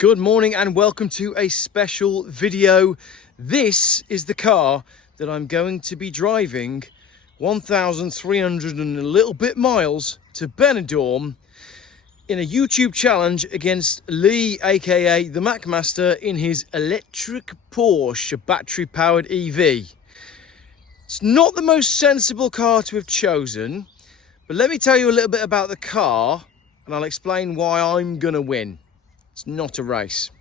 Good morning and welcome to a special video. This is the car that I'm going to be driving 1,300 and a little bit miles to Benidorm in a YouTube challenge against Lee, aka the MacMaster, in his electric Porsche battery powered EV. It's not the most sensible car to have chosen, but let me tell you a little bit about the car and I'll explain why I'm gonna win. It's not a race.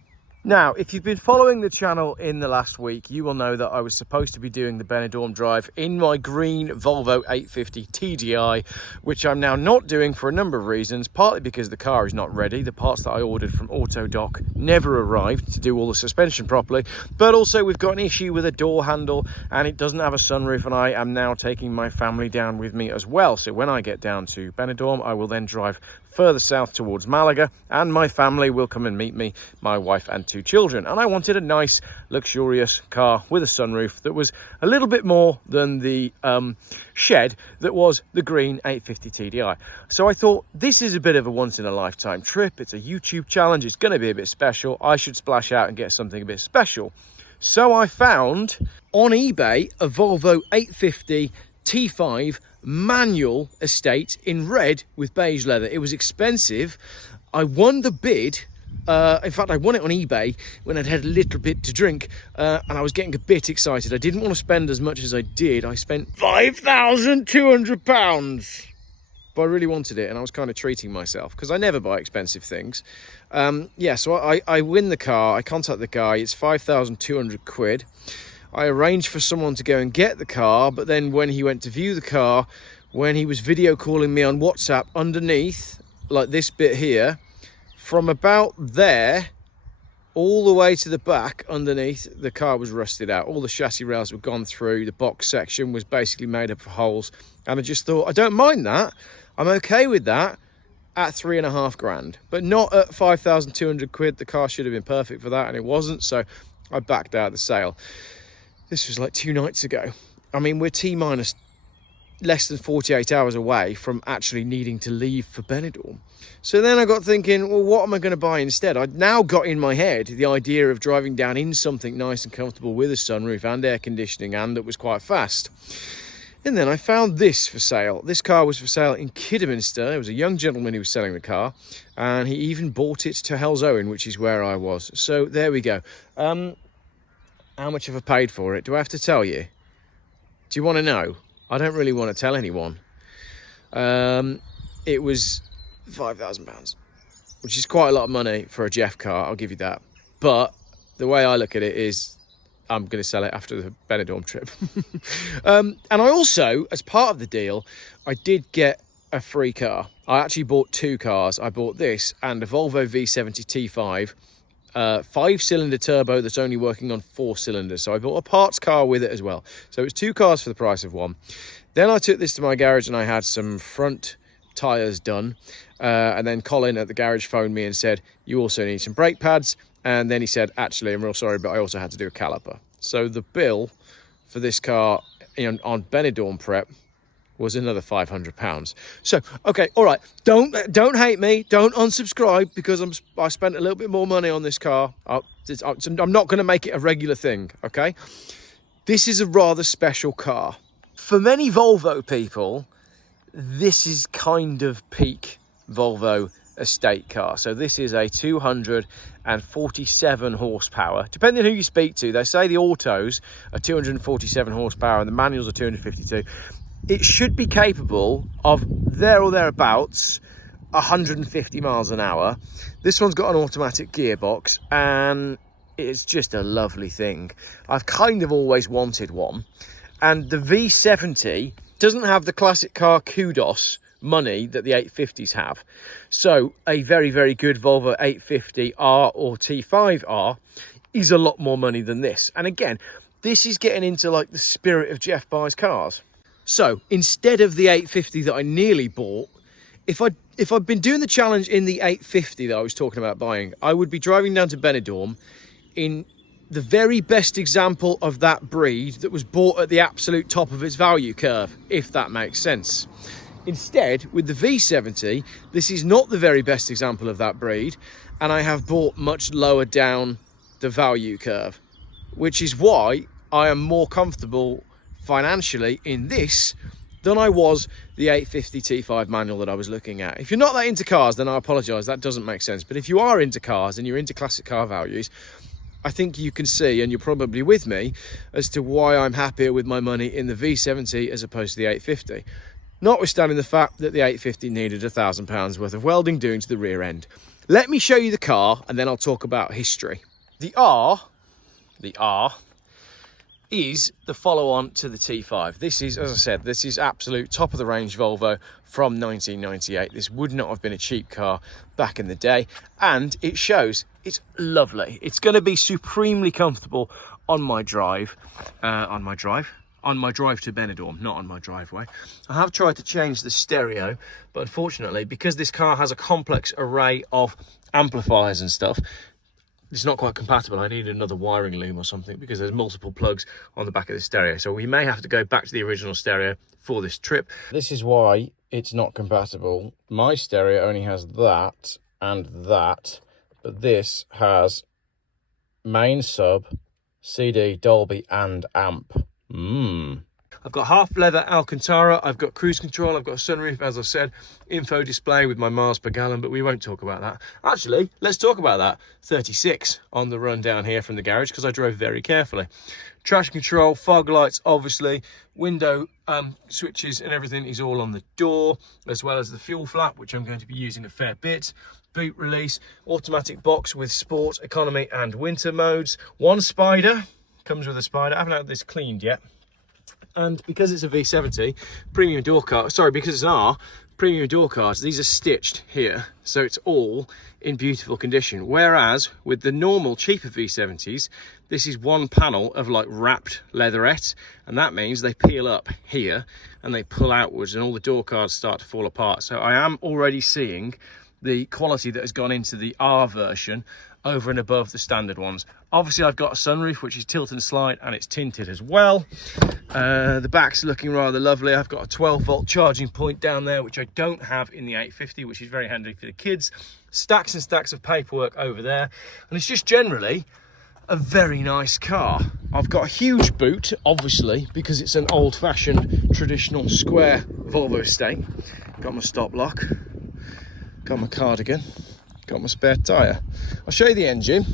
Now, if you've been following the channel in the last week, you will know that I was supposed to be doing the Benidorm drive in my green Volvo 850 TDI, which I'm now not doing for a number of reasons, partly because the car is not ready. The parts that I ordered from Autodoc never arrived to do all the suspension properly, but also we've got an issue with a door handle and it doesn't have a sunroof, and I am now taking my family down with me as well. So when I get down to Benidorm, I will then drive further south towards Malaga and my family will come and meet me, my wife and two children. And I wanted a nice luxurious car with a sunroof that was a little bit more than the shed that was the green 850 TDI. So I thought, this is a bit of a once in a lifetime trip. It's a YouTube challenge. It's going to be a bit special. I should splash out and get something a bit special. So I found on eBay a Volvo 850 T5 manual estate in red with beige leather. It was expensive. I won the bid. In fact, I won it on eBay when I'd had a little bit to drink and I was getting a bit excited. I didn't want to spend as much as I did. I spent £5,200, but I really wanted it and I was kind of treating myself because I never buy expensive things. Yeah, so I win the car. I contact the guy. It's 5,200 quid. I arranged for someone to go and get the car, but then when he went to view the car, when he was video calling me on WhatsApp underneath, like this bit here, from about there all the way to the back underneath, the car was rusted out. All the chassis rails were gone through. The box section was basically made up of holes. And I just thought, I don't mind that. I'm okay with that at 3.5 grand, but not at 5,200 quid. The car should have been perfect for that, and it wasn't. So I backed out of the sale. This was like 2 nights ago. I mean, we're T-minus less than 48 hours away from actually needing to leave for Benidorm. So then I got thinking, well, what am I going to buy instead? I'd now got in my head the idea of driving down in something nice and comfortable with a sunroof and air conditioning, and that was quite fast. And then I found this for sale. This car was for sale in Kidderminster. There was a young gentleman who was selling the car, and he even bought it to Halesowen, which is where I was. So there we go. How much have I paid for it? Do I have to tell you? Do you want to know? I don't really want to tell anyone. It was £5,000, which is quite a lot of money for a Geoff car, I'll give you that. But the way I look at it is, I'm going to sell it after the Benidorm trip. And I also, as part of the deal, I did get a free car. I actually bought 2 cars. I bought this and a Volvo V70 T5. 5-cylinder turbo that's only working on 4 cylinders. So I bought a parts car with it as well. So it was 2 cars for the price of 1. Then I took this to my garage and I had some front tyres done. And then Colin at the garage phoned me and said, you also need some brake pads. And then he said, actually, I'm real sorry, but I also had to do a caliper. So the bill for this car on Benidorm prep was another £500. So, okay, all right, don't hate me, don't unsubscribe because I spent a little bit more money on this car. I'm not going to make it a regular thing, okay? This is a rather special car. For many Volvo people, this is kind of peak Volvo estate car. So this is a 247 horsepower. Depending on who you speak to, they say the autos are 247 horsepower and the manuals are 252. It should be capable of there or thereabouts 150 miles an hour. This one's got an automatic gearbox and it's just a lovely thing. I've kind of always wanted one. And the V70 doesn't have the classic car kudos money that the 850s have. So a very, very good Volvo 850 R or T5R is a lot more money than this. And again, this is getting into like the spirit of Geoff buys cars. So instead of the 850 that I nearly bought, if I'd been doing the challenge in the 850 that I was talking about buying, I would be driving down to Benidorm in the very best example of that breed that was bought at the absolute top of its value curve, if that makes sense. Instead, with the V70, this is not the very best example of that breed, and I have bought much lower down the value curve, which is why I am more comfortable financially in this than I was the 850 T5 manual that I was looking at. If you're not that into cars, then I apologise, that doesn't make sense. But if you are into cars and you're into classic car values, I think you can see, and you're probably with me, as to why I'm happier with my money in the V70 as opposed to the 850. Notwithstanding the fact that the 850 needed £1,000 worth of welding doing to the rear end. Let me show you the car and then I'll talk about history. The R is the follow-on to the T5. This is, as I said, this is absolute top of the range Volvo from 1998. This would not have been a cheap car back in the day, and it shows it's lovely. It's going to be supremely comfortable on my drive, on my drive to Benidorm, not on my driveway. I have tried to change the stereo, but unfortunately, because this car has a complex array of amplifiers and stuff, it's not quite compatible. I need another wiring loom or something because there's multiple plugs on the back of the stereo. So we may have to go back to the original stereo for this trip. This is why it's not compatible. My stereo only has that and that, but this has main sub, CD, Dolby and amp. I've got half leather Alcantara, I've got cruise control, I've got a sunroof, as I said, info display with my miles per gallon, but we won't talk about that. Actually, let's talk about that. 36 on the run down here from the garage because I drove very carefully. Traction control, fog lights, obviously, window switches and everything is all on the door, as well as the fuel flap, which I'm going to be using a fair bit. Boot release, automatic box with sport, economy and winter modes. One spider, comes with a spider. I haven't had this cleaned yet. And because it's a V70, premium door card, sorry, because it's an R, premium door cards, these are stitched here. So it's all in beautiful condition. Whereas with the normal cheaper V70s, this is one panel of like wrapped leatherette. And that means they peel up here and they pull outwards and all the door cards start to fall apart. So I am already seeing the quality that has gone into the R version over and above the standard ones. Obviously I've got a sunroof which is tilt and slide and it's tinted as well. The back's looking rather lovely. I've got a 12-volt charging point down there which I don't have in the 850, which is very handy for the kids. Stacks and stacks of paperwork over there, and it's just generally a very nice car. I've got a huge boot, obviously, because it's an old-fashioned traditional square Volvo estate. Got my stop lock, got my cardigan, got my spare tyre. I'll show you the engine.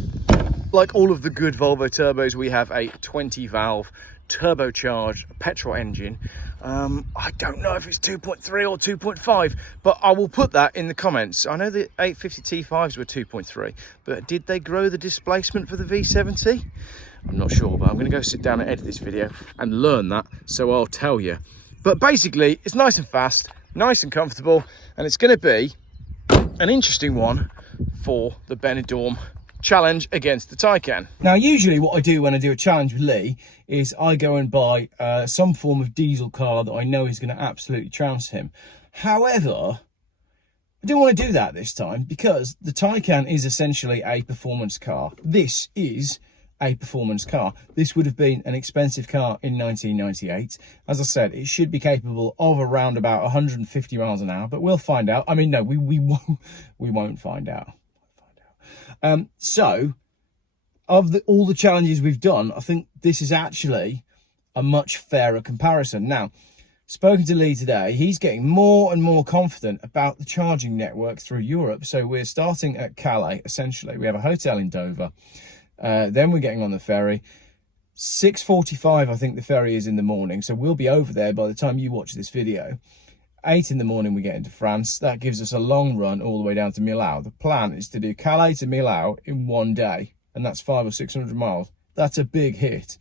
Like all of the good Volvo turbos, we have a 20-valve turbocharged petrol engine. I don't know if it's 2.3 or 2.5, but I will put that in the comments. I know the 850 T5s were 2.3, but did they grow the displacement for the V70? I'm not sure, but I'm going to go sit down and edit this video and learn that, so I'll tell you. But basically, it's nice and fast, nice and comfortable, and it's going to be an interesting one for the Benidorm challenge against the Taycan. Now, usually what I do when I do a challenge with Lee is I go and buy some form of diesel car that I know is going to absolutely trounce him. However, I didn't want to do that this time because the Taycan is essentially a performance car. This is a performance car. This would have been an expensive car in 1998. As I said, it should be capable of around about 150 miles an hour, but we'll find out. I mean, no, we won't find out. So, of all the challenges we've done, I think this is actually a much fairer comparison. Now, spoken to Lee today, he's getting more and more confident about the charging network through Europe. So we're starting at Calais, essentially. We have a hotel in Dover. Then we're getting on the ferry. 6:45, I think the ferry is in the morning. So we'll be over there by the time you watch this video. 8 in the morning we get into France. That gives us a long run all the way down to Millau. The plan is to do Calais to Millau in one day, and that's 500 or 600 miles. That's a big hit.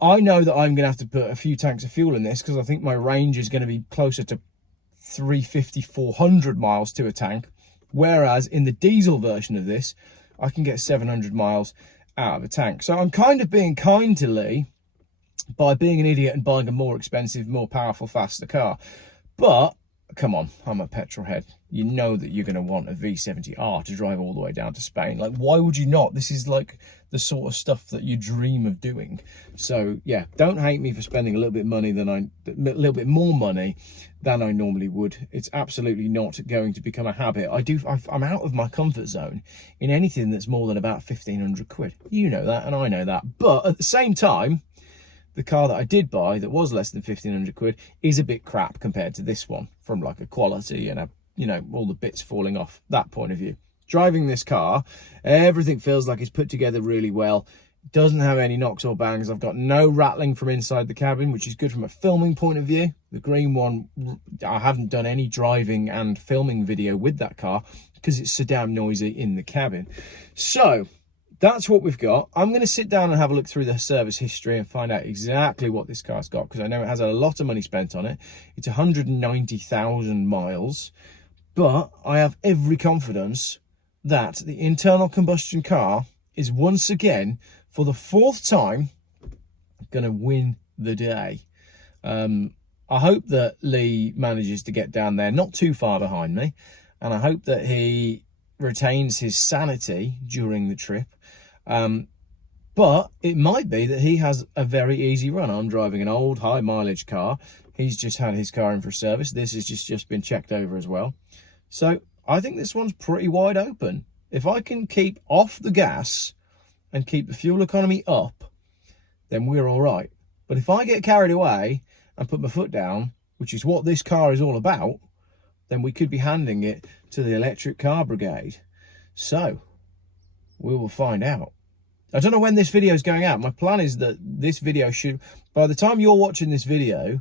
I know that I'm going to have to put a few tanks of fuel in this because I think my range is going to be closer to 350, 400 miles to a tank, whereas in the diesel version of this, I can get 700 miles out of a tank. So I'm kind of being kind to Lee by being an idiot and buying a more expensive, more powerful, faster car. But come on, I'm a petrol head. You know that you're going to want a V70R to drive all the way down to Spain. Like, why would you not? This is like the sort of stuff that you dream of doing. So yeah, don't hate me for spending a little bit more money than I normally would. It's absolutely not going to become a habit. I'm out of my comfort zone in anything that's more than about 1,500 quid. You know that, and I know that. But at the same time, the car that I did buy that was less than 1,500 quid is a bit crap compared to this one, from like a quality and all the bits falling off, that point of view. Driving this car, everything feels like it's put together really well. It doesn't have any knocks or bangs. I've got no rattling from inside the cabin, which is good from a filming point of view. The green one, I haven't done any driving and filming video with that car because it's so damn noisy in the cabin. So that's what we've got. I'm going to sit down and have a look through the service history and find out exactly what this car's got, because I know it has a lot of money spent on it. It's 190,000 miles, but I have every confidence that the internal combustion car is once again, for the 4th time, going to win the day. I hope that Lee manages to get down there not too far behind me, and I hope that he retains his sanity during the trip. But it might be that he has a very easy run. I'm driving an old high mileage car. He's just had his car in for service. This has just been checked over as well. So I think this one's pretty wide open. If I can keep off the gas and keep the fuel economy up, then we're all right. But if I get carried away and put my foot down, which is what this car is all about, then we could be handing it to the electric car brigade. So we will find out. I don't know when this video is going out. My plan is that this video should, by the time you're watching this video,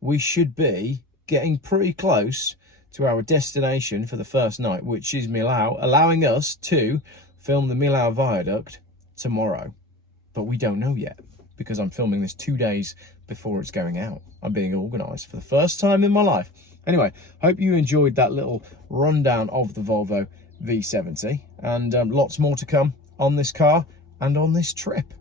we should be getting pretty close to our destination for the first night, which is Millau, allowing us to film the Millau viaduct tomorrow. But we don't know yet, because I'm filming this 2 days before it's going out. I'm being organised for the first time in my life. Anyway, hope you enjoyed that little rundown of the Volvo V70, and lots more to come on this car and on this trip.